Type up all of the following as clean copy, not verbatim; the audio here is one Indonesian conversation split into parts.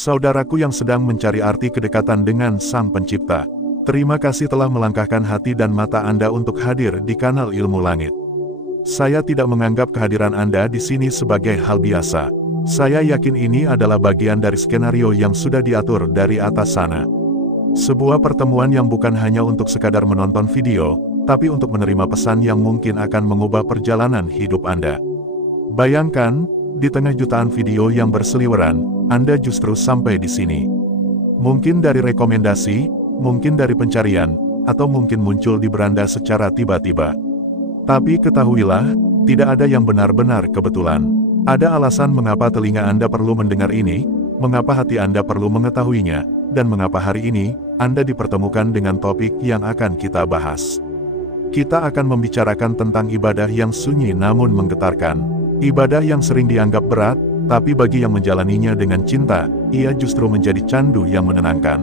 Saudaraku yang sedang mencari arti kedekatan dengan Sang Pencipta, terima kasih telah melangkahkan hati dan mata Anda untuk hadir di kanal Ilmu Langit. Saya tidak menganggap kehadiran Anda di sini sebagai hal biasa. Saya yakin ini adalah bagian dari skenario yang sudah diatur dari atas sana. Sebuah pertemuan yang bukan hanya untuk sekadar menonton video, tapi untuk menerima pesan yang mungkin akan mengubah perjalanan hidup Anda. Bayangkan, di tengah jutaan video yang berseliweran, Anda justru sampai di sini. Mungkin dari rekomendasi, mungkin dari pencarian, atau mungkin muncul di beranda secara tiba-tiba. Tapi ketahuilah, tidak ada yang benar-benar kebetulan. Ada alasan mengapa telinga Anda perlu mendengar ini, mengapa hati Anda perlu mengetahuinya, dan mengapa hari ini, Anda dipertemukan dengan topik yang akan kita bahas. Kita akan membicarakan tentang ibadah yang sunyi namun menggetarkan. Ibadah yang sering dianggap berat, tapi bagi yang menjalaninya dengan cinta, ia justru menjadi candu yang menenangkan.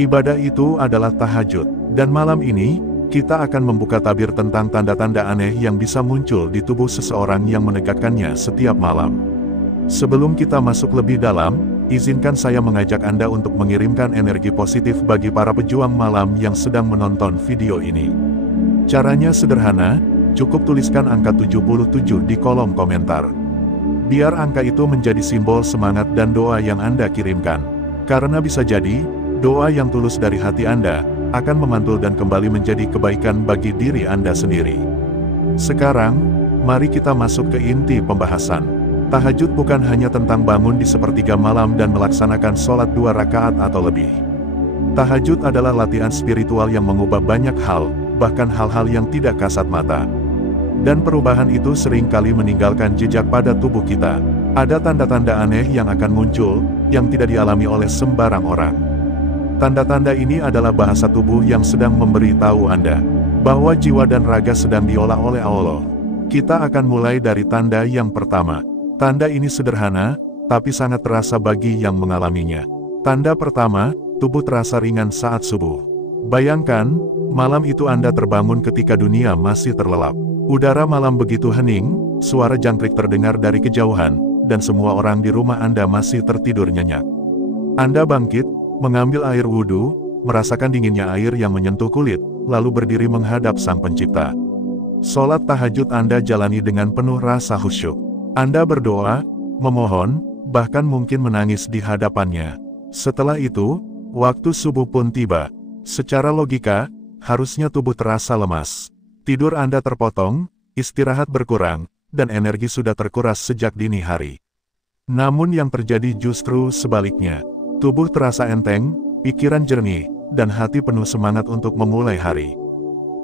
Ibadah itu adalah tahajud, dan malam ini, kita akan membuka tabir tentang tanda-tanda aneh yang bisa muncul di tubuh seseorang yang menegakkannya setiap malam. Sebelum kita masuk lebih dalam, izinkan saya mengajak Anda untuk mengirimkan energi positif bagi para pejuang malam yang sedang menonton video ini. Caranya sederhana, cukup tuliskan angka 77 di kolom komentar. Biar angka itu menjadi simbol semangat dan doa yang Anda kirimkan. Karena bisa jadi, doa yang tulus dari hati Anda akan memantul dan kembali menjadi kebaikan bagi diri Anda sendiri. Sekarang, mari kita masuk ke inti pembahasan. Tahajud bukan hanya tentang bangun di sepertiga malam dan melaksanakan sholat 2 rakaat atau lebih. Tahajud adalah latihan spiritual yang mengubah banyak hal, bahkan hal-hal yang tidak kasat mata. Dan perubahan itu seringkali meninggalkan jejak pada tubuh kita. Ada tanda-tanda aneh yang akan muncul, yang tidak dialami oleh sembarang orang. Tanda-tanda ini adalah bahasa tubuh yang sedang memberitahu Anda bahwa jiwa dan raga sedang diolah oleh Allah. Kita akan mulai dari tanda yang pertama. Tanda ini sederhana, tapi sangat terasa bagi yang mengalaminya. Tanda pertama, tubuh terasa ringan saat subuh. Bayangkan, malam itu Anda terbangun ketika dunia masih terlelap. Udara malam begitu hening, suara jangkrik terdengar dari kejauhan, dan semua orang di rumah Anda masih tertidur nyenyak. Anda bangkit, mengambil air wudhu, merasakan dinginnya air yang menyentuh kulit, lalu berdiri menghadap Sang Pencipta. Sholat tahajud Anda jalani dengan penuh rasa khusyuk. Anda berdoa, memohon, bahkan mungkin menangis di hadapannya. Setelah itu, waktu subuh pun tiba. Secara logika, harusnya tubuh terasa lemas. Tidur Anda terpotong, istirahat berkurang, dan energi sudah terkuras sejak dini hari. Namun yang terjadi justru sebaliknya. Tubuh terasa enteng, pikiran jernih, dan hati penuh semangat untuk memulai hari.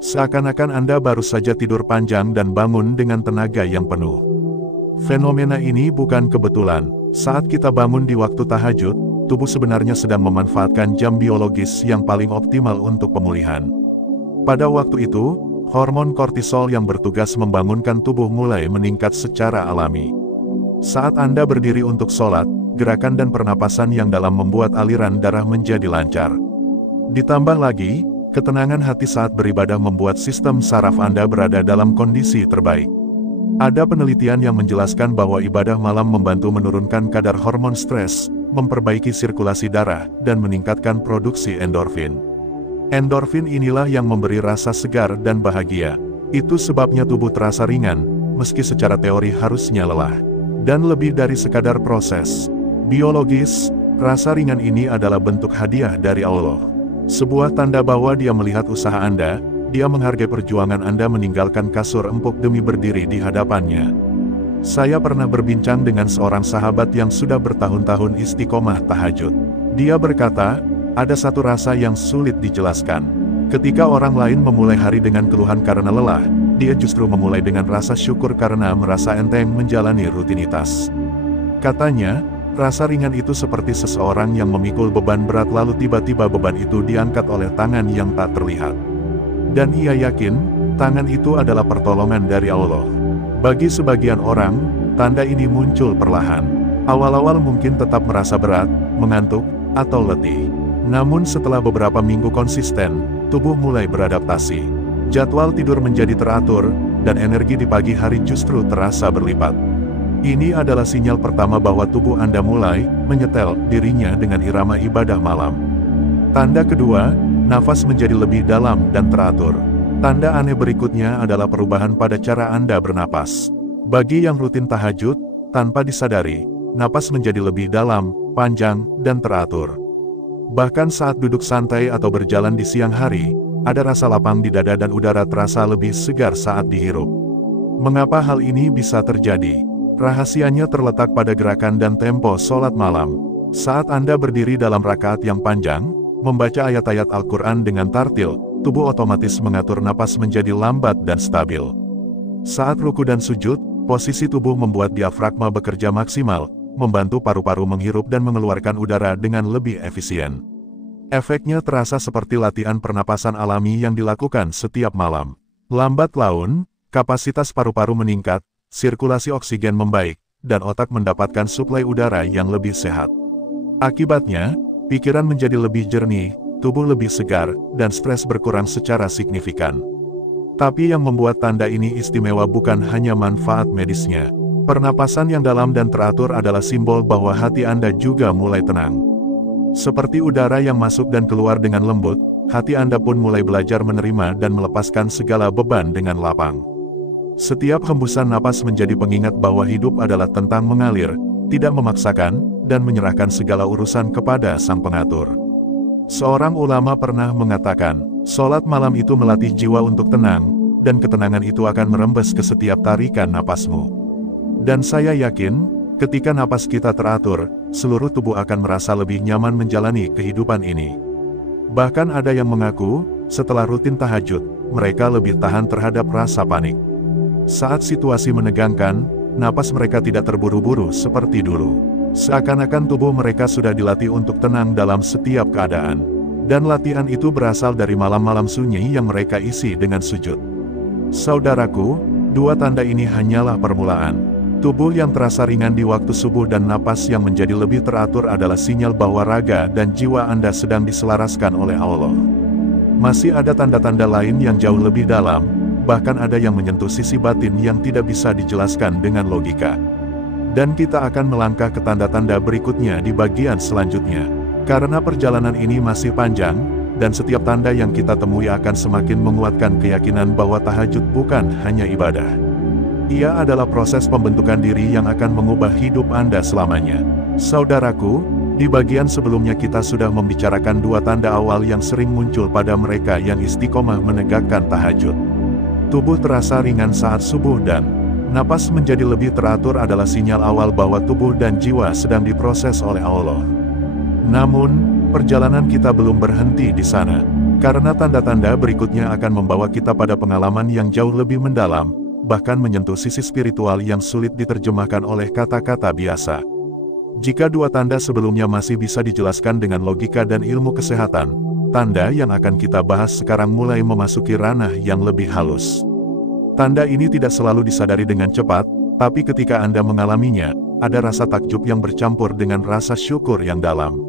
Seakan-akan Anda baru saja tidur panjang dan bangun dengan tenaga yang penuh. Fenomena ini bukan kebetulan. Saat kita bangun di waktu tahajud, tubuh sebenarnya sedang memanfaatkan jam biologis yang paling optimal untuk pemulihan. Pada waktu itu, hormon kortisol yang bertugas membangunkan tubuh mulai meningkat secara alami. Saat Anda berdiri untuk sholat, gerakan dan pernapasan yang dalam membuat aliran darah menjadi lancar. Ditambah lagi, ketenangan hati saat beribadah membuat sistem saraf Anda berada dalam kondisi terbaik. Ada penelitian yang menjelaskan bahwa ibadah malam membantu menurunkan kadar hormon stres, memperbaiki sirkulasi darah, dan meningkatkan produksi endorfin. Endorfin inilah yang memberi rasa segar dan bahagia. Itu sebabnya tubuh terasa ringan, meski secara teori harusnya lelah. Dan lebih dari sekadar proses biologis, rasa ringan ini adalah bentuk hadiah dari Allah. Sebuah tanda bahwa Dia melihat usaha Anda, Dia menghargai perjuangan Anda meninggalkan kasur empuk demi berdiri di hadapannya. Saya pernah berbincang dengan seorang sahabat yang sudah bertahun-tahun istiqomah tahajud. Dia berkata, ada satu rasa yang sulit dijelaskan. Ketika orang lain memulai hari dengan keluhan karena lelah, dia justru memulai dengan rasa syukur karena merasa enteng menjalani rutinitas. Katanya, rasa ringan itu seperti seseorang yang memikul beban berat lalu tiba-tiba beban itu diangkat oleh tangan yang tak terlihat. Dan ia yakin, tangan itu adalah pertolongan dari Allah. Bagi sebagian orang, tanda ini muncul perlahan. Awal-awal mungkin tetap merasa berat, mengantuk, atau letih. Namun setelah beberapa minggu konsisten, tubuh mulai beradaptasi. Jadwal tidur menjadi teratur, dan energi di pagi hari justru terasa berlipat. Ini adalah sinyal pertama bahwa tubuh Anda mulai menyetel dirinya dengan irama ibadah malam. Tanda kedua, nafas menjadi lebih dalam dan teratur. Tanda aneh berikutnya adalah perubahan pada cara Anda bernapas. Bagi yang rutin tahajud, tanpa disadari, napas menjadi lebih dalam, panjang, dan teratur. Bahkan saat duduk santai atau berjalan di siang hari, ada rasa lapang di dada dan udara terasa lebih segar saat dihirup. Mengapa hal ini bisa terjadi? Rahasianya terletak pada gerakan dan tempo sholat malam. Saat Anda berdiri dalam rakaat yang panjang, membaca ayat-ayat Al-Quran dengan tartil, tubuh otomatis mengatur napas menjadi lambat dan stabil. Saat ruku dan sujud, posisi tubuh membuat diafragma bekerja maksimal, membantu paru-paru menghirup dan mengeluarkan udara dengan lebih efisien. Efeknya terasa seperti latihan pernapasan alami yang dilakukan setiap malam. Lambat laun, kapasitas paru-paru meningkat, sirkulasi oksigen membaik, dan otak mendapatkan suplai udara yang lebih sehat. Akibatnya, pikiran menjadi lebih jernih, tubuh lebih segar, dan stres berkurang secara signifikan. Tapi yang membuat tanda ini istimewa bukan hanya manfaat medisnya. Pernapasan yang dalam dan teratur adalah simbol bahwa hati Anda juga mulai tenang. Seperti udara yang masuk dan keluar dengan lembut, hati Anda pun mulai belajar menerima dan melepaskan segala beban dengan lapang. Setiap hembusan napas menjadi pengingat bahwa hidup adalah tentang mengalir, tidak memaksakan, dan menyerahkan segala urusan kepada Sang Pengatur. Seorang ulama pernah mengatakan, sholat malam itu melatih jiwa untuk tenang, dan ketenangan itu akan merembes ke setiap tarikan napasmu. Dan saya yakin, ketika napas kita teratur, seluruh tubuh akan merasa lebih nyaman menjalani kehidupan ini. Bahkan ada yang mengaku, setelah rutin tahajud, mereka lebih tahan terhadap rasa panik. Saat situasi menegangkan, napas mereka tidak terburu-buru seperti dulu. Seakan-akan tubuh mereka sudah dilatih untuk tenang dalam setiap keadaan. Dan latihan itu berasal dari malam-malam sunyi yang mereka isi dengan sujud. Saudaraku, dua tanda ini hanyalah permulaan. Tubuh yang terasa ringan di waktu subuh dan napas yang menjadi lebih teratur adalah sinyal bahwa raga dan jiwa Anda sedang diselaraskan oleh Allah. Masih ada tanda-tanda lain yang jauh lebih dalam, bahkan ada yang menyentuh sisi batin yang tidak bisa dijelaskan dengan logika. Dan kita akan melangkah ke tanda-tanda berikutnya di bagian selanjutnya. Karena perjalanan ini masih panjang, dan setiap tanda yang kita temui akan semakin menguatkan keyakinan bahwa tahajud bukan hanya ibadah. Ia adalah proses pembentukan diri yang akan mengubah hidup Anda selamanya. Saudaraku, di bagian sebelumnya kita sudah membicarakan dua tanda awal yang sering muncul pada mereka yang istiqomah menegakkan tahajud. Tubuh terasa ringan saat subuh dan napas menjadi lebih teratur adalah sinyal awal bahwa tubuh dan jiwa sedang diproses oleh Allah. Namun, perjalanan kita belum berhenti di sana, karena tanda-tanda berikutnya akan membawa kita pada pengalaman yang jauh lebih mendalam, bahkan menyentuh sisi spiritual yang sulit diterjemahkan oleh kata-kata biasa. Jika dua tanda sebelumnya masih bisa dijelaskan dengan logika dan ilmu kesehatan, tanda yang akan kita bahas sekarang mulai memasuki ranah yang lebih halus. Tanda ini tidak selalu disadari dengan cepat, tapi ketika Anda mengalaminya, ada rasa takjub yang bercampur dengan rasa syukur yang dalam.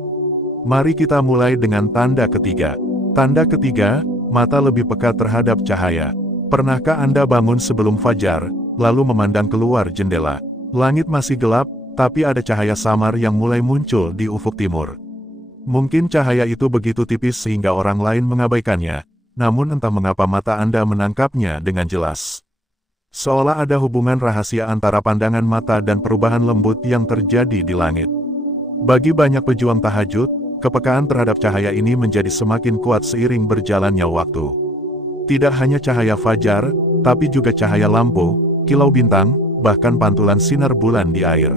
Mari kita mulai dengan tanda ketiga. Tanda ketiga, mata lebih peka terhadap cahaya. Pernahkah Anda bangun sebelum fajar, lalu memandang keluar jendela? Langit masih gelap, tapi ada cahaya samar yang mulai muncul di ufuk timur. Mungkin cahaya itu begitu tipis sehingga orang lain mengabaikannya, namun entah mengapa mata Anda menangkapnya dengan jelas. Seolah ada hubungan rahasia antara pandangan mata dan perubahan lembut yang terjadi di langit. Bagi banyak pejuang tahajud, kepekaan terhadap cahaya ini menjadi semakin kuat seiring berjalannya waktu. Tidak hanya cahaya fajar, tapi juga cahaya lampu, kilau bintang, bahkan pantulan sinar bulan di air.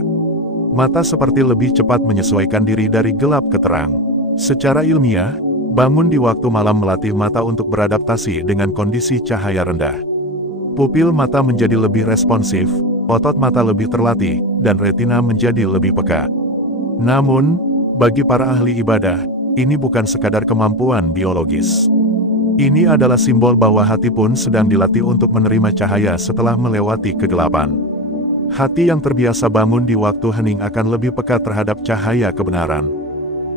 Mata seperti lebih cepat menyesuaikan diri dari gelap ke terang. Secara ilmiah, bangun di waktu malam melatih mata untuk beradaptasi dengan kondisi cahaya rendah. Pupil mata menjadi lebih responsif, otot mata lebih terlatih, dan retina menjadi lebih peka. Namun, bagi para ahli ibadah, ini bukan sekadar kemampuan biologis. Ini adalah simbol bahwa hati pun sedang dilatih untuk menerima cahaya setelah melewati kegelapan. Hati yang terbiasa bangun di waktu hening akan lebih peka terhadap cahaya kebenaran.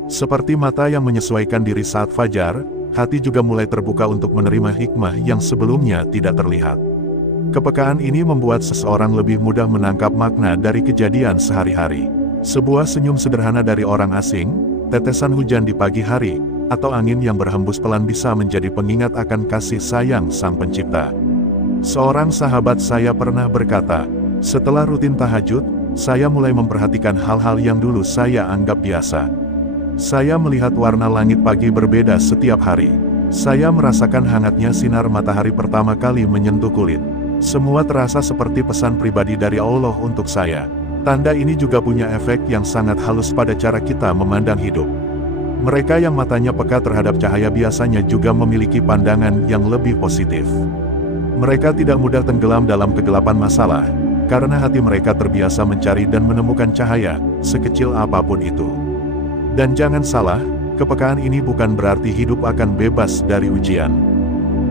Seperti mata yang menyesuaikan diri saat fajar, hati juga mulai terbuka untuk menerima hikmah yang sebelumnya tidak terlihat. Kepekaan ini membuat seseorang lebih mudah menangkap makna dari kejadian sehari-hari. Sebuah senyum sederhana dari orang asing, tetesan hujan di pagi hari, atau angin yang berhembus pelan bisa menjadi pengingat akan kasih sayang Sang Pencipta. Seorang sahabat saya pernah berkata, setelah rutin tahajud, saya mulai memperhatikan hal-hal yang dulu saya anggap biasa. Saya melihat warna langit pagi berbeda setiap hari. Saya merasakan hangatnya sinar matahari pertama kali menyentuh kulit. Semua terasa seperti pesan pribadi dari Allah untuk saya. Tanda ini juga punya efek yang sangat halus pada cara kita memandang hidup. Mereka yang matanya peka terhadap cahaya biasanya juga memiliki pandangan yang lebih positif. Mereka tidak mudah tenggelam dalam kegelapan masalah, karena hati mereka terbiasa mencari dan menemukan cahaya, sekecil apapun itu. Dan jangan salah, kepekaan ini bukan berarti hidup akan bebas dari ujian.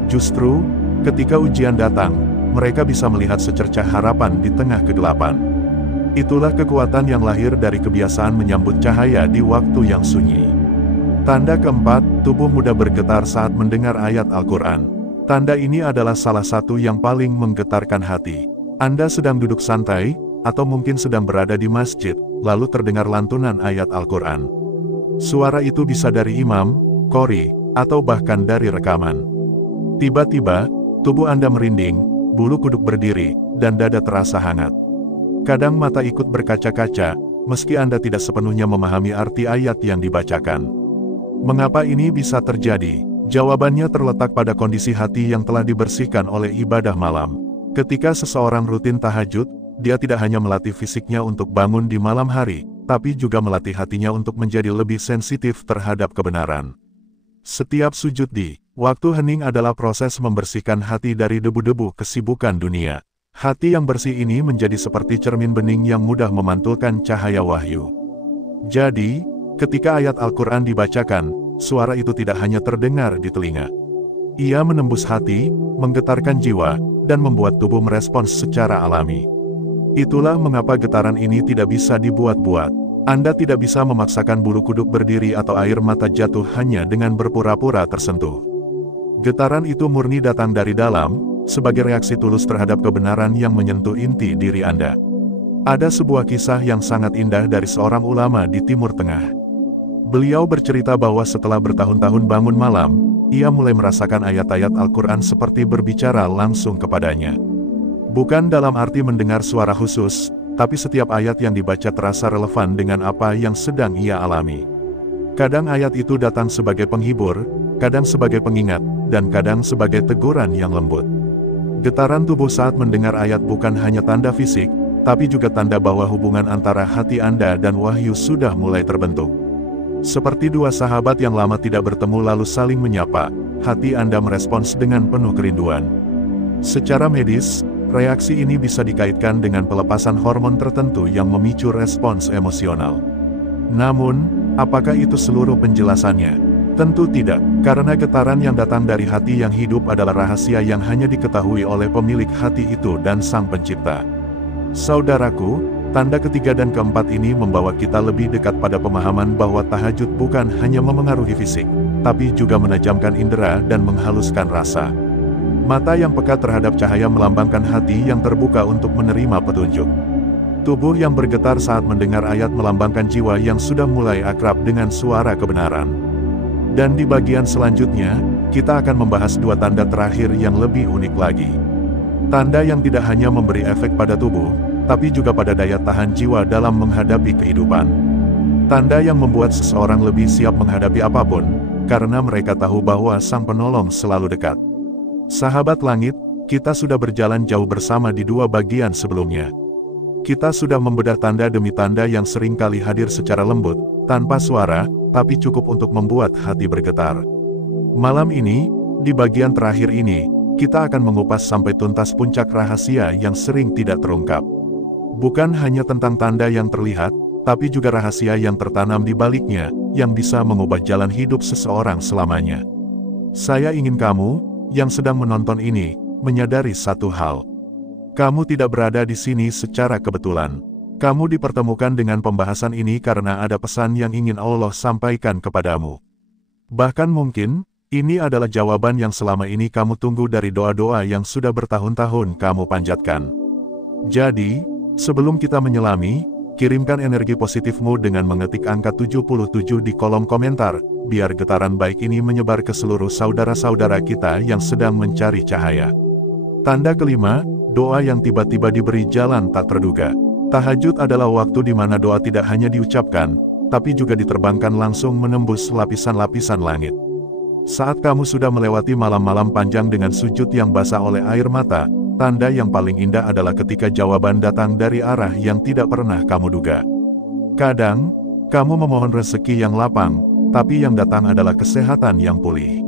Justru, ketika ujian datang, mereka bisa melihat secercah harapan di tengah kegelapan. Itulah kekuatan yang lahir dari kebiasaan menyambut cahaya di waktu yang sunyi. Tanda keempat, tubuh mudah bergetar saat mendengar ayat Al-Quran. Tanda ini adalah salah satu yang paling menggetarkan hati. Anda sedang duduk santai, atau mungkin sedang berada di masjid, lalu terdengar lantunan ayat Al-Quran. Suara itu bisa dari imam, qori, atau bahkan dari rekaman. Tiba-tiba, tubuh Anda merinding, bulu kuduk berdiri, dan dada terasa hangat. Kadang mata ikut berkaca-kaca, meski Anda tidak sepenuhnya memahami arti ayat yang dibacakan. Mengapa ini bisa terjadi? Jawabannya terletak pada kondisi hati yang telah dibersihkan oleh ibadah malam. Ketika seseorang rutin tahajud, dia tidak hanya melatih fisiknya untuk bangun di malam hari, tapi juga melatih hatinya untuk menjadi lebih sensitif terhadap kebenaran. Setiap sujud di waktu hening adalah proses membersihkan hati dari debu-debu kesibukan dunia. Hati yang bersih ini menjadi seperti cermin bening yang mudah memantulkan cahaya wahyu. Jadi, ketika ayat Al-Quran dibacakan, suara itu tidak hanya terdengar di telinga. Ia menembus hati, menggetarkan jiwa, dan membuat tubuh merespons secara alami. Itulah mengapa getaran ini tidak bisa dibuat-buat. Anda tidak bisa memaksakan bulu kuduk berdiri atau air mata jatuh hanya dengan berpura-pura tersentuh. Getaran itu murni datang dari dalam, sebagai reaksi tulus terhadap kebenaran yang menyentuh inti diri Anda. Ada sebuah kisah yang sangat indah dari seorang ulama di Timur Tengah. Beliau bercerita bahwa setelah bertahun-tahun bangun malam, ia mulai merasakan ayat-ayat Al-Quran seperti berbicara langsung kepadanya. Bukan dalam arti mendengar suara khusus, tapi setiap ayat yang dibaca terasa relevan dengan apa yang sedang ia alami. Kadang ayat itu datang sebagai penghibur, kadang sebagai pengingat, dan kadang sebagai teguran yang lembut. Getaran tubuh saat mendengar ayat bukan hanya tanda fisik, tapi juga tanda bahwa hubungan antara hati Anda dan wahyu sudah mulai terbentuk. Seperti dua sahabat yang lama tidak bertemu lalu saling menyapa, hati Anda merespons dengan penuh kerinduan. Secara medis, reaksi ini bisa dikaitkan dengan pelepasan hormon tertentu yang memicu respons emosional. Namun, apakah itu seluruh penjelasannya? Tentu tidak, karena getaran yang datang dari hati yang hidup adalah rahasia yang hanya diketahui oleh pemilik hati itu dan Sang Pencipta. Saudaraku, tanda ketiga dan keempat ini membawa kita lebih dekat pada pemahaman bahwa tahajud bukan hanya memengaruhi fisik, tapi juga menajamkan indera dan menghaluskan rasa. Mata yang peka terhadap cahaya melambangkan hati yang terbuka untuk menerima petunjuk. Tubuh yang bergetar saat mendengar ayat melambangkan jiwa yang sudah mulai akrab dengan suara kebenaran. Dan di bagian selanjutnya, kita akan membahas dua tanda terakhir yang lebih unik lagi. Tanda yang tidak hanya memberi efek pada tubuh, tapi juga pada daya tahan jiwa dalam menghadapi kehidupan. Tanda yang membuat seseorang lebih siap menghadapi apapun, karena mereka tahu bahwa Sang Penolong selalu dekat. Sahabat langit, kita sudah berjalan jauh bersama di dua bagian sebelumnya. Kita sudah membedah tanda demi tanda yang seringkali hadir secara lembut, tanpa suara, tapi cukup untuk membuat hati bergetar. Malam ini, di bagian terakhir ini, kita akan mengupas sampai tuntas puncak rahasia yang sering tidak terungkap. Bukan hanya tentang tanda yang terlihat, tapi juga rahasia yang tertanam di baliknya, yang bisa mengubah jalan hidup seseorang selamanya. Saya ingin kamu, yang sedang menonton ini, menyadari satu hal. Kamu tidak berada di sini secara kebetulan. Kamu dipertemukan dengan pembahasan ini karena ada pesan yang ingin Allah sampaikan kepadamu. Bahkan mungkin, Ini adalah jawaban yang selama ini kamu tunggu dari doa-doa yang sudah bertahun-tahun kamu panjatkan. Jadi, sebelum kita menyelami, kirimkan energi positifmu dengan mengetik angka 77 di kolom komentar, biar getaran baik ini menyebar ke seluruh saudara-saudara kita yang sedang mencari cahaya. Tanda kelima, doa yang tiba-tiba diberi jalan tak terduga. Tahajud adalah waktu di mana doa tidak hanya diucapkan, tapi juga diterbangkan langsung menembus lapisan-lapisan langit. Saat kamu sudah melewati malam-malam panjang dengan sujud yang basah oleh air mata, tanda yang paling indah adalah ketika jawaban datang dari arah yang tidak pernah kamu duga. Kadang, kamu memohon rezeki yang lapang, tapi yang datang adalah kesehatan yang pulih.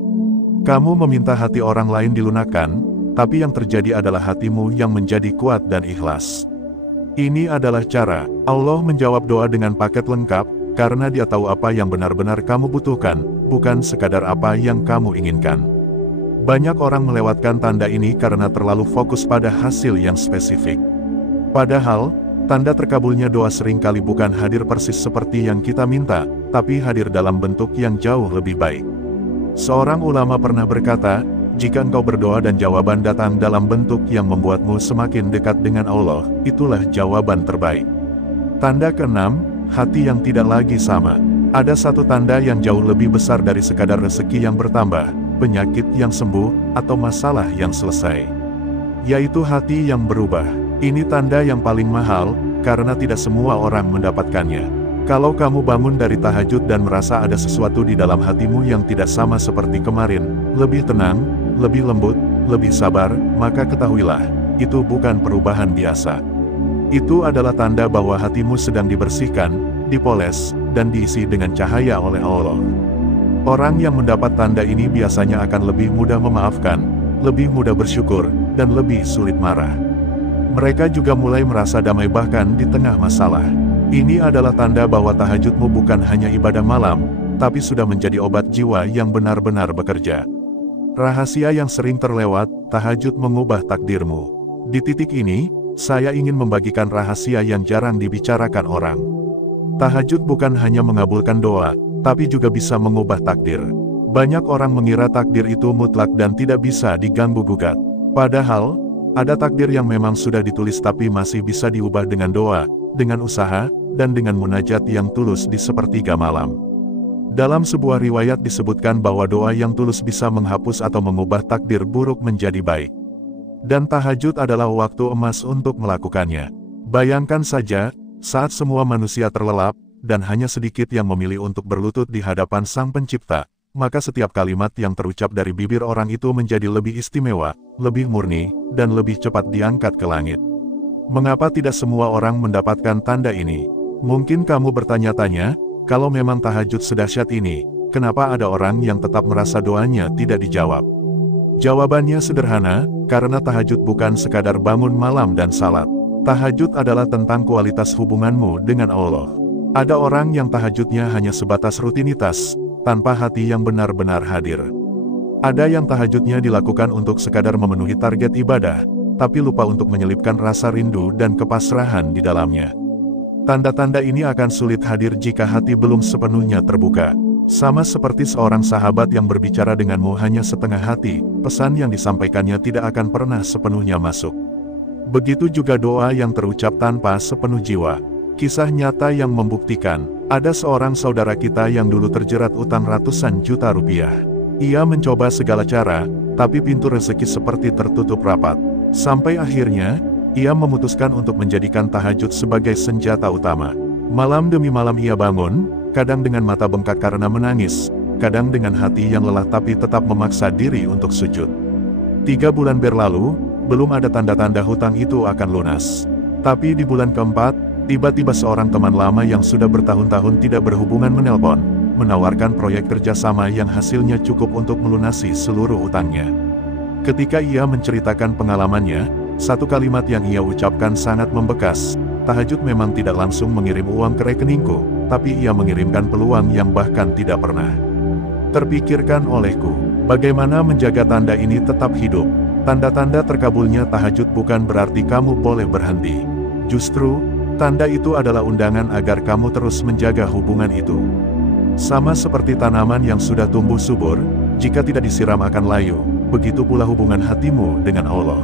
Kamu meminta hati orang lain dilunakkan, tapi yang terjadi adalah hatimu yang menjadi kuat dan ikhlas. Ini adalah cara Allah menjawab doa dengan paket lengkap, karena Dia tahu apa yang benar-benar kamu butuhkan, bukan sekadar apa yang kamu inginkan. Banyak orang melewatkan tanda ini karena terlalu fokus pada hasil yang spesifik. Padahal, tanda terkabulnya doa seringkali bukan hadir persis seperti yang kita minta, tapi hadir dalam bentuk yang jauh lebih baik. Seorang ulama pernah berkata, jika engkau berdoa dan jawaban datang dalam bentuk yang membuatmu semakin dekat dengan Allah, itulah jawaban terbaik. Tanda keenam, hati yang tidak lagi sama. Ada satu tanda yang jauh lebih besar dari sekadar rezeki yang bertambah, penyakit yang sembuh, atau masalah yang selesai. Yaitu hati yang berubah. Ini tanda yang paling mahal, karena tidak semua orang mendapatkannya. Kalau kamu bangun dari tahajud dan merasa ada sesuatu di dalam hatimu yang tidak sama seperti kemarin, lebih tenang, lebih lembut, lebih sabar, maka ketahuilah, itu bukan perubahan biasa. Itu adalah tanda bahwa hatimu sedang dibersihkan, dipoles, dan diisi dengan cahaya oleh Allah. Orang yang mendapat tanda ini biasanya akan lebih mudah memaafkan, lebih mudah bersyukur, dan lebih sulit marah. Mereka juga mulai merasa damai bahkan di tengah masalah. Ini adalah tanda bahwa tahajudmu bukan hanya ibadah malam, tapi sudah menjadi obat jiwa yang benar-benar bekerja. Rahasia yang sering terlewat, tahajud mengubah takdirmu. Di titik ini, saya ingin membagikan rahasia yang jarang dibicarakan orang. Tahajud bukan hanya mengabulkan doa, tapi juga bisa mengubah takdir. Banyak orang mengira takdir itu mutlak dan tidak bisa diganggu-gugat. Padahal, ada takdir yang memang sudah ditulis tapi masih bisa diubah dengan doa, dengan usaha, dan dengan munajat yang tulus di sepertiga malam. Dalam sebuah riwayat disebutkan bahwa doa yang tulus bisa menghapus atau mengubah takdir buruk menjadi baik. Dan tahajud adalah waktu emas untuk melakukannya. Bayangkan saja, saat semua manusia terlelap, dan hanya sedikit yang memilih untuk berlutut di hadapan Sang Pencipta, maka setiap kalimat yang terucap dari bibir orang itu menjadi lebih istimewa, lebih murni, dan lebih cepat diangkat ke langit. Mengapa tidak semua orang mendapatkan tanda ini? Mungkin kamu bertanya-tanya, kalau memang tahajud sedahsyat ini, kenapa ada orang yang tetap merasa doanya tidak dijawab? Jawabannya sederhana, karena tahajud bukan sekadar bangun malam dan salat. Tahajud adalah tentang kualitas hubunganmu dengan Allah. Ada orang yang tahajudnya hanya sebatas rutinitas, tanpa hati yang benar-benar hadir. Ada yang tahajudnya dilakukan untuk sekadar memenuhi target ibadah, tapi lupa untuk menyelipkan rasa rindu dan kepasrahan di dalamnya. Tanda-tanda ini akan sulit hadir jika hati belum sepenuhnya terbuka. Sama seperti seorang sahabat yang berbicara denganmu hanya setengah hati, pesan yang disampaikannya tidak akan pernah sepenuhnya masuk. Begitu juga doa yang terucap tanpa sepenuh jiwa. Kisah nyata yang membuktikan, ada seorang saudara kita yang dulu terjerat utang ratusan juta rupiah. Ia mencoba segala cara, tapi pintu rezeki seperti tertutup rapat. Sampai akhirnya, ia memutuskan untuk menjadikan tahajud sebagai senjata utama. Malam demi malam ia bangun, kadang dengan mata bengkak karena menangis, kadang dengan hati yang lelah tapi tetap memaksa diri untuk sujud. 3 bulan berlalu, belum ada tanda-tanda hutang itu akan lunas. Tapi di bulan keempat, tiba-tiba seorang teman lama yang sudah bertahun-tahun tidak berhubungan menelpon, menawarkan proyek kerjasama yang hasilnya cukup untuk melunasi seluruh utangnya. Ketika ia menceritakan pengalamannya, satu kalimat yang ia ucapkan sangat membekas, tahajud memang tidak langsung mengirim uang ke rekeningku, tapi ia mengirimkan peluang yang bahkan tidak pernah terpikirkan olehku. Bagaimana menjaga tanda ini tetap hidup? Tanda-tanda terkabulnya tahajud bukan berarti kamu boleh berhenti. Justru, tanda itu adalah undangan agar kamu terus menjaga hubungan itu. Sama seperti tanaman yang sudah tumbuh subur, jika tidak disiram akan layu, begitu pula hubungan hatimu dengan Allah.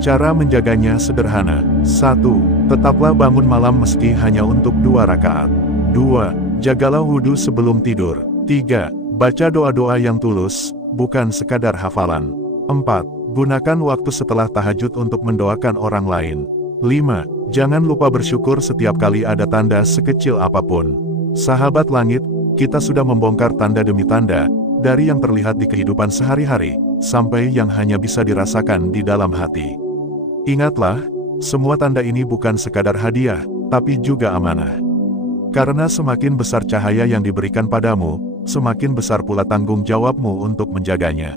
Cara menjaganya sederhana. 1. Tetaplah bangun malam meski hanya untuk 2 rakaat. 2. Jagalah wudhu sebelum tidur. 3. Baca doa-doa yang tulus, bukan sekadar hafalan. 4. Gunakan waktu setelah tahajud untuk mendoakan orang lain. 5. Jangan lupa bersyukur setiap kali ada tanda sekecil apapun. Sahabat langit, kita sudah membongkar tanda demi tanda, dari yang terlihat di kehidupan sehari-hari, sampai yang hanya bisa dirasakan di dalam hati. Ingatlah, semua tanda ini bukan sekadar hadiah, tapi juga amanah. Karena semakin besar cahaya yang diberikan padamu, semakin besar pula tanggung jawabmu untuk menjaganya.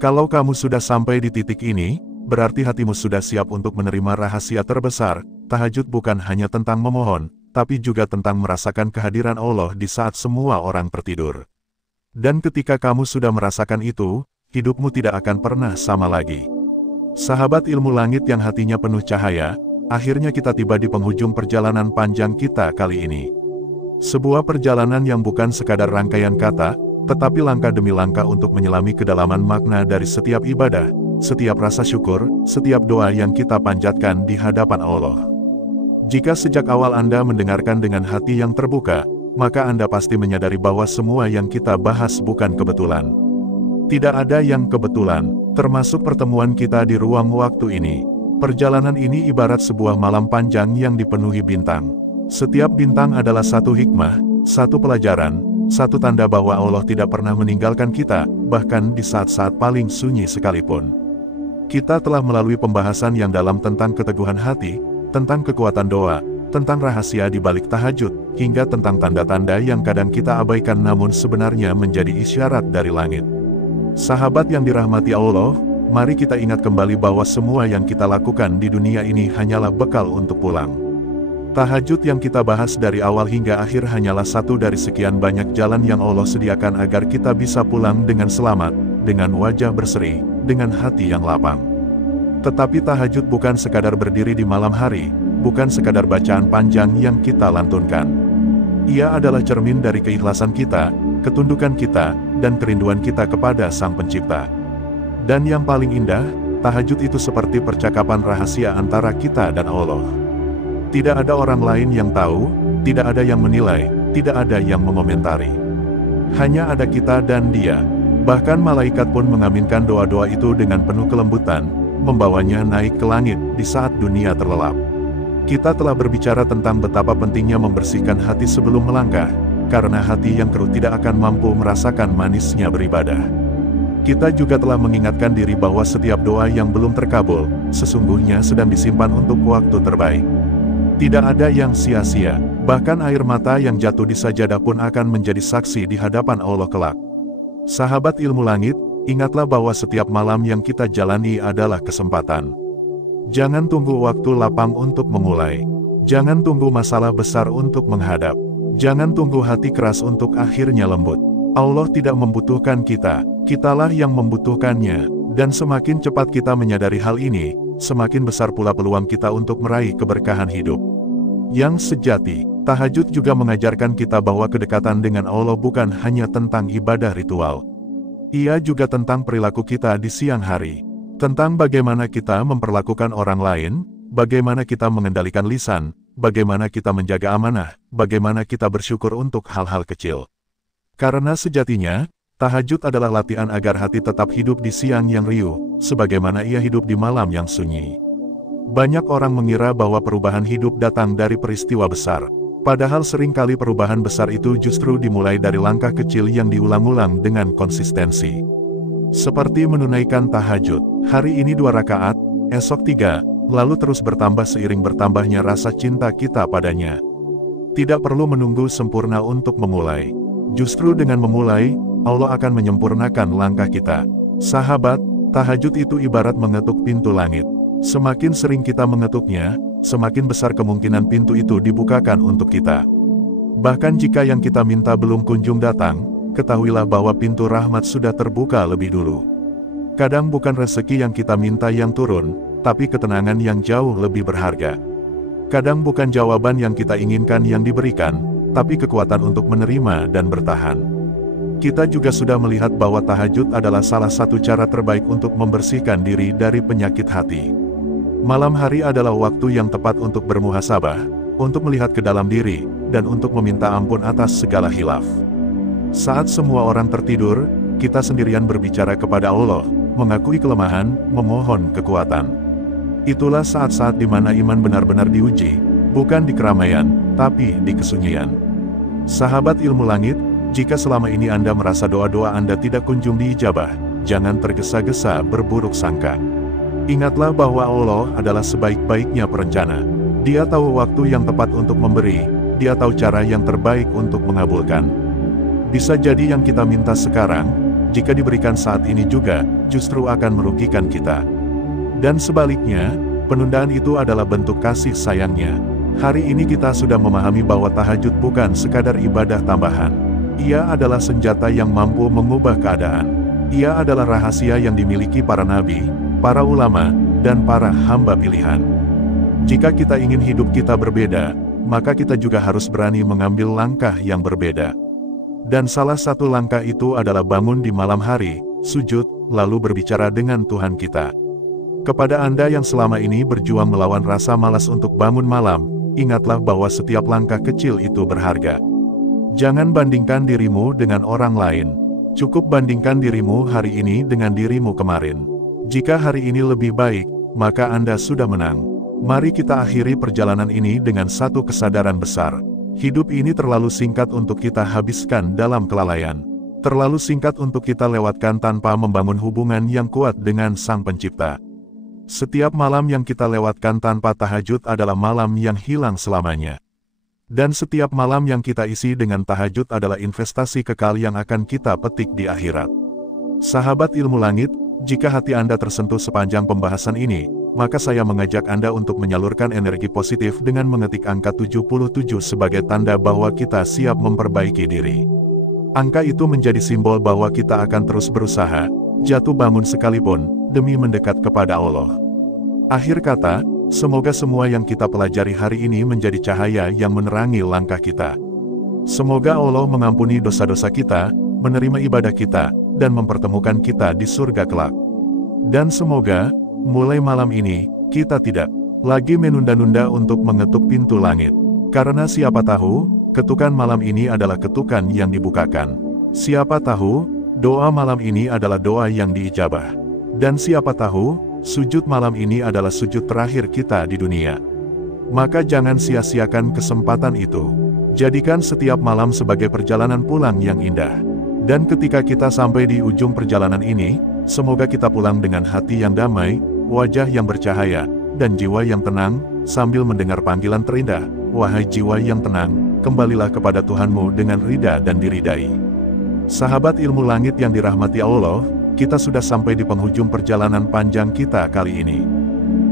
Kalau kamu sudah sampai di titik ini, berarti hatimu sudah siap untuk menerima rahasia terbesar. Tahajud bukan hanya tentang memohon, tapi juga tentang merasakan kehadiran Allah di saat semua orang tertidur. Dan ketika kamu sudah merasakan itu, hidupmu tidak akan pernah sama lagi. Sahabat ilmu langit yang hatinya penuh cahaya, akhirnya kita tiba di penghujung perjalanan panjang kita kali ini. Sebuah perjalanan yang bukan sekadar rangkaian kata, tetapi langkah demi langkah untuk menyelami kedalaman makna dari setiap ibadah, setiap rasa syukur, setiap doa yang kita panjatkan di hadapan Allah. Jika sejak awal Anda mendengarkan dengan hati yang terbuka, maka Anda pasti menyadari bahwa semua yang kita bahas bukan kebetulan. Tidak ada yang kebetulan, termasuk pertemuan kita di ruang waktu ini. Perjalanan ini ibarat sebuah malam panjang yang dipenuhi bintang. Setiap bintang adalah satu hikmah, satu pelajaran, satu tanda bahwa Allah tidak pernah meninggalkan kita, bahkan di saat-saat paling sunyi sekalipun. Kita telah melalui pembahasan yang dalam tentang keteguhan hati, tentang kekuatan doa, tentang rahasia di balik tahajud, hingga tentang tanda-tanda yang kadang kita abaikan namun sebenarnya menjadi isyarat dari langit. Sahabat yang dirahmati Allah, mari kita ingat kembali bahwa semua yang kita lakukan di dunia ini hanyalah bekal untuk pulang. Tahajud yang kita bahas dari awal hingga akhir hanyalah satu dari sekian banyak jalan yang Allah sediakan agar kita bisa pulang dengan selamat, dengan wajah berseri, dengan hati yang lapang. Tetapi tahajud bukan sekadar berdiri di malam hari, bukan sekadar bacaan panjang yang kita lantunkan. Ia adalah cermin dari keikhlasan kita, ketundukan kita, dan kerinduan kita kepada Sang Pencipta. Dan yang paling indah, tahajud itu seperti percakapan rahasia antara kita dan Allah. Tidak ada orang lain yang tahu, tidak ada yang menilai, tidak ada yang mengomentari. Hanya ada kita dan Dia. Bahkan malaikat pun mengaminkan doa-doa itu dengan penuh kelembutan, membawanya naik ke langit di saat dunia terlelap. Kita telah berbicara tentang betapa pentingnya membersihkan hati sebelum melangkah, karena hati yang keruh tidak akan mampu merasakan manisnya beribadah. Kita juga telah mengingatkan diri bahwa setiap doa yang belum terkabul, sesungguhnya sedang disimpan untuk waktu terbaik. Tidak ada yang sia-sia, bahkan air mata yang jatuh di sajadah pun akan menjadi saksi di hadapan Allah kelak. Sahabat ilmu langit, ingatlah bahwa setiap malam yang kita jalani adalah kesempatan. Jangan tunggu waktu lapang untuk memulai. Jangan tunggu masalah besar untuk menghadap. Jangan tunggu hati keras untuk akhirnya lembut. Allah tidak membutuhkan kita, kitalah yang membutuhkannya. Dan semakin cepat kita menyadari hal ini, semakin besar pula peluang kita untuk meraih keberkahan hidup. Yang sejati, tahajud juga mengajarkan kita bahwa kedekatan dengan Allah bukan hanya tentang ibadah ritual. Ia juga tentang perilaku kita di siang hari. Tentang bagaimana kita memperlakukan orang lain, bagaimana kita mengendalikan lisan, bagaimana kita menjaga amanah, bagaimana kita bersyukur untuk hal-hal kecil. Karena sejatinya, tahajud adalah latihan agar hati tetap hidup di siang yang riuh, sebagaimana ia hidup di malam yang sunyi. Banyak orang mengira bahwa perubahan hidup datang dari peristiwa besar. Padahal seringkali perubahan besar itu justru dimulai dari langkah kecil yang diulang-ulang dengan konsistensi. Seperti menunaikan tahajud, hari ini 2 rakaat, esok 3, lalu terus bertambah seiring bertambahnya rasa cinta kita padanya. Tidak perlu menunggu sempurna untuk memulai. Justru dengan memulai, Allah akan menyempurnakan langkah kita. Sahabat, tahajud itu ibarat mengetuk pintu langit. Semakin sering kita mengetuknya, semakin besar kemungkinan pintu itu dibukakan untuk kita. Bahkan jika yang kita minta belum kunjung datang, ketahuilah bahwa pintu rahmat sudah terbuka lebih dulu. Kadang bukan rezeki yang kita minta yang turun, tapi ketenangan yang jauh lebih berharga. Kadang bukan jawaban yang kita inginkan yang diberikan, tapi kekuatan untuk menerima dan bertahan. Kita juga sudah melihat bahwa tahajud adalah salah satu cara terbaik untuk membersihkan diri dari penyakit hati. Malam hari adalah waktu yang tepat untuk bermuhasabah, untuk melihat ke dalam diri, dan untuk meminta ampun atas segala hilaf. Saat semua orang tertidur, kita sendirian berbicara kepada Allah, mengakui kelemahan, memohon kekuatan. Itulah saat-saat di mana iman benar-benar diuji, bukan di keramaian, tapi di kesunyian. Sahabat ilmu langit, jika selama ini Anda merasa doa-doa Anda tidak kunjung diijabah, jangan tergesa-gesa berburuk sangka. Ingatlah bahwa Allah adalah sebaik-baiknya perencana. Dia tahu waktu yang tepat untuk memberi, Dia tahu cara yang terbaik untuk mengabulkan. Bisa jadi yang kita minta sekarang, jika diberikan saat ini juga, justru akan merugikan kita. Dan sebaliknya, penundaan itu adalah bentuk kasih sayangnya. Hari ini kita sudah memahami bahwa tahajud bukan sekadar ibadah tambahan. Ia adalah senjata yang mampu mengubah keadaan. Ia adalah rahasia yang dimiliki para nabi, para ulama, dan para hamba pilihan. Jika kita ingin hidup kita berbeda, maka kita juga harus berani mengambil langkah yang berbeda. Dan salah satu langkah itu adalah bangun di malam hari, sujud, lalu berbicara dengan Tuhan kita. Kepada Anda yang selama ini berjuang melawan rasa malas untuk bangun malam, ingatlah bahwa setiap langkah kecil itu berharga. Jangan bandingkan dirimu dengan orang lain. Cukup bandingkan dirimu hari ini dengan dirimu kemarin. Jika hari ini lebih baik, maka Anda sudah menang. Mari kita akhiri perjalanan ini dengan satu kesadaran besar. Hidup ini terlalu singkat untuk kita habiskan dalam kelalaian. Terlalu singkat untuk kita lewatkan tanpa membangun hubungan yang kuat dengan Sang Pencipta. Setiap malam yang kita lewatkan tanpa tahajud adalah malam yang hilang selamanya. Dan setiap malam yang kita isi dengan tahajud adalah investasi kekal yang akan kita petik di akhirat. Sahabat ilmu langit, jika hati Anda tersentuh sepanjang pembahasan ini, maka saya mengajak Anda untuk menyalurkan energi positif dengan mengetik angka 77 sebagai tanda bahwa kita siap memperbaiki diri. Angka itu menjadi simbol bahwa kita akan terus berusaha, jatuh bangun sekalipun, demi mendekat kepada Allah. Akhir kata, semoga semua yang kita pelajari hari ini menjadi cahaya yang menerangi langkah kita. Semoga Allah mengampuni dosa-dosa kita, menerima ibadah kita, dan mempertemukan kita di surga kelak. Dan semoga, mulai malam ini, kita tidak lagi menunda-nunda untuk mengetuk pintu langit. Karena siapa tahu, ketukan malam ini adalah ketukan yang dibukakan. Siapa tahu, doa malam ini adalah doa yang diijabah. Dan siapa tahu, sujud malam ini adalah sujud terakhir kita di dunia. Maka jangan sia-siakan kesempatan itu. Jadikan setiap malam sebagai perjalanan pulang yang indah. Dan ketika kita sampai di ujung perjalanan ini, semoga kita pulang dengan hati yang damai, wajah yang bercahaya, dan jiwa yang tenang, sambil mendengar panggilan terindah, "Wahai jiwa yang tenang, kembalilah kepada Tuhanmu dengan ridha dan diridai." Sahabat ilmu langit yang dirahmati Allah, kita sudah sampai di penghujung perjalanan panjang kita kali ini.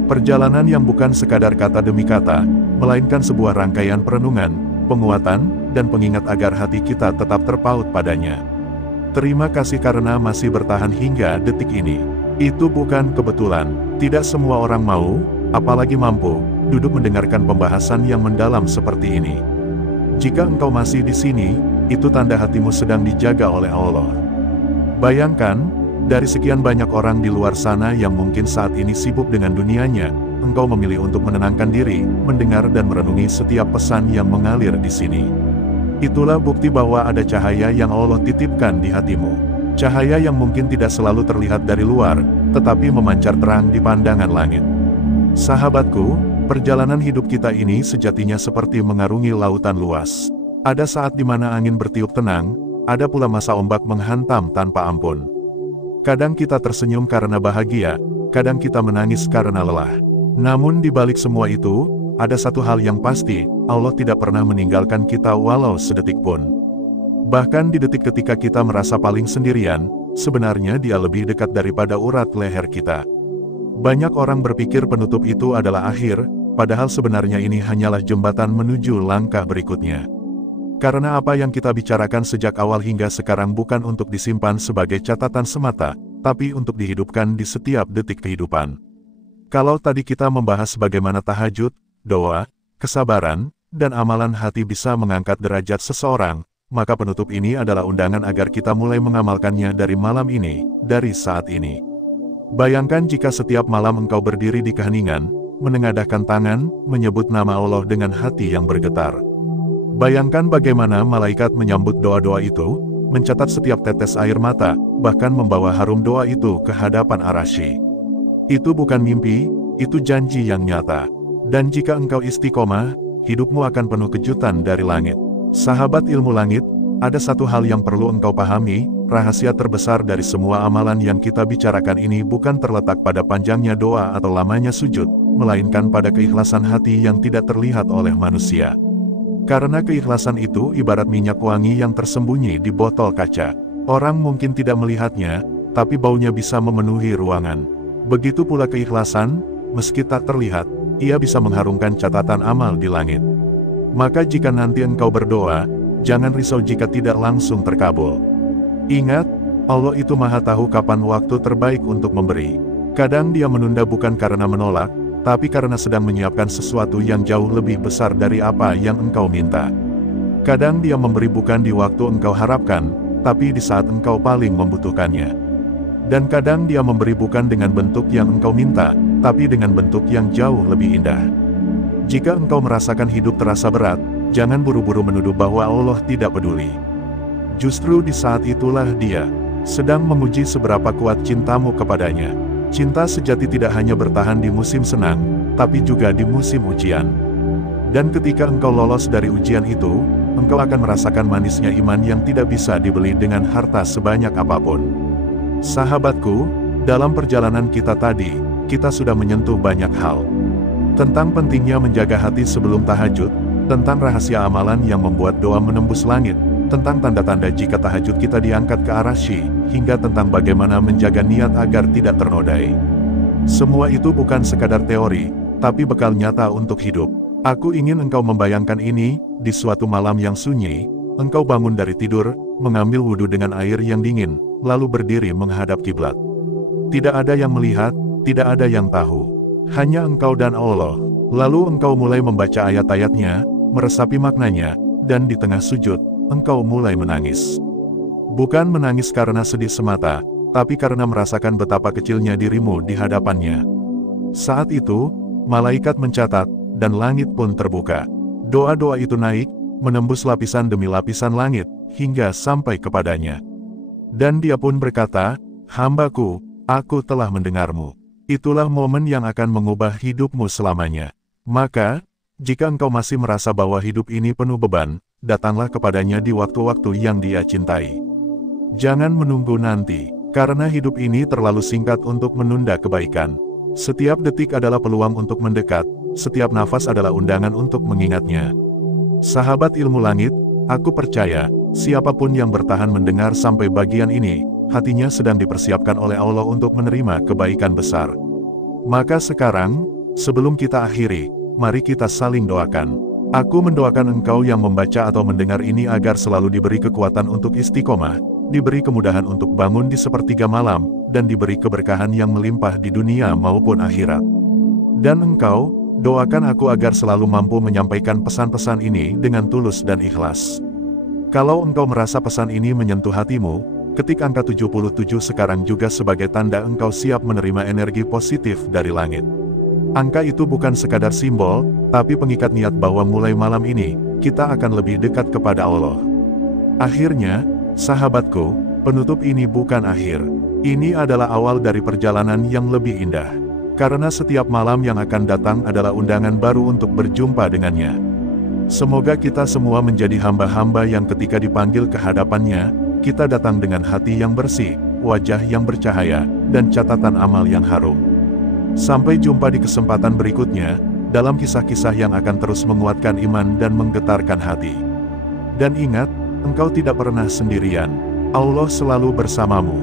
Perjalanan yang bukan sekadar kata demi kata, melainkan sebuah rangkaian perenungan, penguatan, dan pengingat agar hati kita tetap terpaut padanya. Terima kasih karena masih bertahan hingga detik ini. Itu bukan kebetulan, tidak semua orang mau, apalagi mampu, duduk mendengarkan pembahasan yang mendalam seperti ini. Jika engkau masih di sini, itu tanda hatimu sedang dijaga oleh Allah. Bayangkan, dari sekian banyak orang di luar sana yang mungkin saat ini sibuk dengan dunianya, engkau memilih untuk menenangkan diri, mendengar dan merenungi setiap pesan yang mengalir di sini. Itulah bukti bahwa ada cahaya yang Allah titipkan di hatimu. Cahaya yang mungkin tidak selalu terlihat dari luar, tetapi memancar terang di pandangan langit. Sahabatku, perjalanan hidup kita ini sejatinya seperti mengarungi lautan luas. Ada saat di mana angin bertiup tenang, ada pula masa ombak menghantam tanpa ampun. Kadang kita tersenyum karena bahagia, kadang kita menangis karena lelah. Namun di balik semua itu, ada satu hal yang pasti, Allah tidak pernah meninggalkan kita walau sedetik pun. Bahkan di detik ketika kita merasa paling sendirian, sebenarnya Dia lebih dekat daripada urat leher kita. Banyak orang berpikir penutup itu adalah akhir, padahal sebenarnya ini hanyalah jembatan menuju langkah berikutnya. Karena apa yang kita bicarakan sejak awal hingga sekarang bukan untuk disimpan sebagai catatan semata, tapi untuk dihidupkan di setiap detik kehidupan. Kalau tadi kita membahas bagaimana tahajud, doa, kesabaran, dan amalan hati bisa mengangkat derajat seseorang, maka penutup ini adalah undangan agar kita mulai mengamalkannya dari malam ini, dari saat ini. Bayangkan jika setiap malam engkau berdiri di keheningan, menengadahkan tangan, menyebut nama Allah dengan hati yang bergetar. Bayangkan bagaimana malaikat menyambut doa-doa itu, mencatat setiap tetes air mata, bahkan membawa harum doa itu ke hadapan Ar-Rasy. Itu bukan mimpi, itu janji yang nyata. Dan jika engkau istiqomah, hidupmu akan penuh kejutan dari langit. Sahabat ilmu langit, ada satu hal yang perlu engkau pahami, rahasia terbesar dari semua amalan yang kita bicarakan ini bukan terletak pada panjangnya doa atau lamanya sujud, melainkan pada keikhlasan hati yang tidak terlihat oleh manusia. Karena keikhlasan itu ibarat minyak wangi yang tersembunyi di botol kaca. Orang mungkin tidak melihatnya, tapi baunya bisa memenuhi ruangan. Begitu pula keikhlasan, meski tak terlihat, ia bisa mengharumkan catatan amal di langit. Maka jika nanti engkau berdoa, jangan risau jika tidak langsung terkabul. Ingat, Allah itu Maha tahu kapan waktu terbaik untuk memberi. Kadang Dia menunda bukan karena menolak, tapi karena sedang menyiapkan sesuatu yang jauh lebih besar dari apa yang engkau minta. Kadang Dia memberi bukan di waktu engkau harapkan, tapi di saat engkau paling membutuhkannya. Dan kadang Dia memberi bukan dengan bentuk yang engkau minta, tapi dengan bentuk yang jauh lebih indah. Jika engkau merasakan hidup terasa berat, jangan buru-buru menuduh bahwa Allah tidak peduli. Justru di saat itulah Dia sedang menguji seberapa kuat cintamu kepadanya. Cinta sejati tidak hanya bertahan di musim senang, tapi juga di musim ujian. Dan ketika engkau lolos dari ujian itu, engkau akan merasakan manisnya iman yang tidak bisa dibeli dengan harta sebanyak apapun. Sahabatku, dalam perjalanan kita tadi, kita sudah menyentuh banyak hal. Tentang pentingnya menjaga hati sebelum tahajud, tentang rahasia amalan yang membuat doa menembus langit, tentang tanda-tanda jika tahajud kita diangkat ke Ar-Rasy, hingga tentang bagaimana menjaga niat agar tidak ternodai. Semua itu bukan sekadar teori, tapi bekal nyata untuk hidup. Aku ingin engkau membayangkan ini, di suatu malam yang sunyi, engkau bangun dari tidur, mengambil wudhu dengan air yang dingin, lalu berdiri menghadap kiblat. Tidak ada yang melihat, tidak ada yang tahu. Hanya engkau dan Allah. Lalu engkau mulai membaca ayat-ayatnya, meresapi maknanya, dan di tengah sujud, engkau mulai menangis. Bukan menangis karena sedih semata, tapi karena merasakan betapa kecilnya dirimu di hadapannya. Saat itu, malaikat mencatat, dan langit pun terbuka. Doa-doa itu naik, menembus lapisan demi lapisan langit, hingga sampai kepadanya. Dan Dia pun berkata, "Hambaku, aku telah mendengarmu." Itulah momen yang akan mengubah hidupmu selamanya. Maka, jika engkau masih merasa bahwa hidup ini penuh beban, datanglah kepadanya di waktu-waktu yang Dia cintai. Jangan menunggu nanti, karena hidup ini terlalu singkat untuk menunda kebaikan. Setiap detik adalah peluang untuk mendekat, setiap nafas adalah undangan untuk mengingatnya. Sahabat ilmu langit, aku percaya, siapapun yang bertahan mendengar sampai bagian ini, hatinya sedang dipersiapkan oleh Allah untuk menerima kebaikan besar. Maka sekarang, sebelum kita akhiri, mari kita saling doakan. Aku mendoakan engkau yang membaca atau mendengar ini agar selalu diberi kekuatan untuk istiqomah, diberi kemudahan untuk bangun di sepertiga malam, dan diberi keberkahan yang melimpah di dunia maupun akhirat. Dan engkau, doakan aku agar selalu mampu menyampaikan pesan-pesan ini dengan tulus dan ikhlas. Kalau engkau merasa pesan ini menyentuh hatimu, ketik angka 77 sekarang juga sebagai tanda engkau siap menerima energi positif dari langit. Angka itu bukan sekadar simbol, tapi pengikat niat bahwa mulai malam ini, kita akan lebih dekat kepada Allah. Akhirnya, sahabatku, penutup ini bukan akhir. Ini adalah awal dari perjalanan yang lebih indah. Karena setiap malam yang akan datang adalah undangan baru untuk berjumpa dengannya. Semoga kita semua menjadi hamba-hamba yang ketika dipanggil ke hadapannya, kita datang dengan hati yang bersih, wajah yang bercahaya, dan catatan amal yang harum. Sampai jumpa di kesempatan berikutnya, dalam kisah-kisah yang akan terus menguatkan iman dan menggetarkan hati. Dan ingat, engkau tidak pernah sendirian. Allah selalu bersamamu.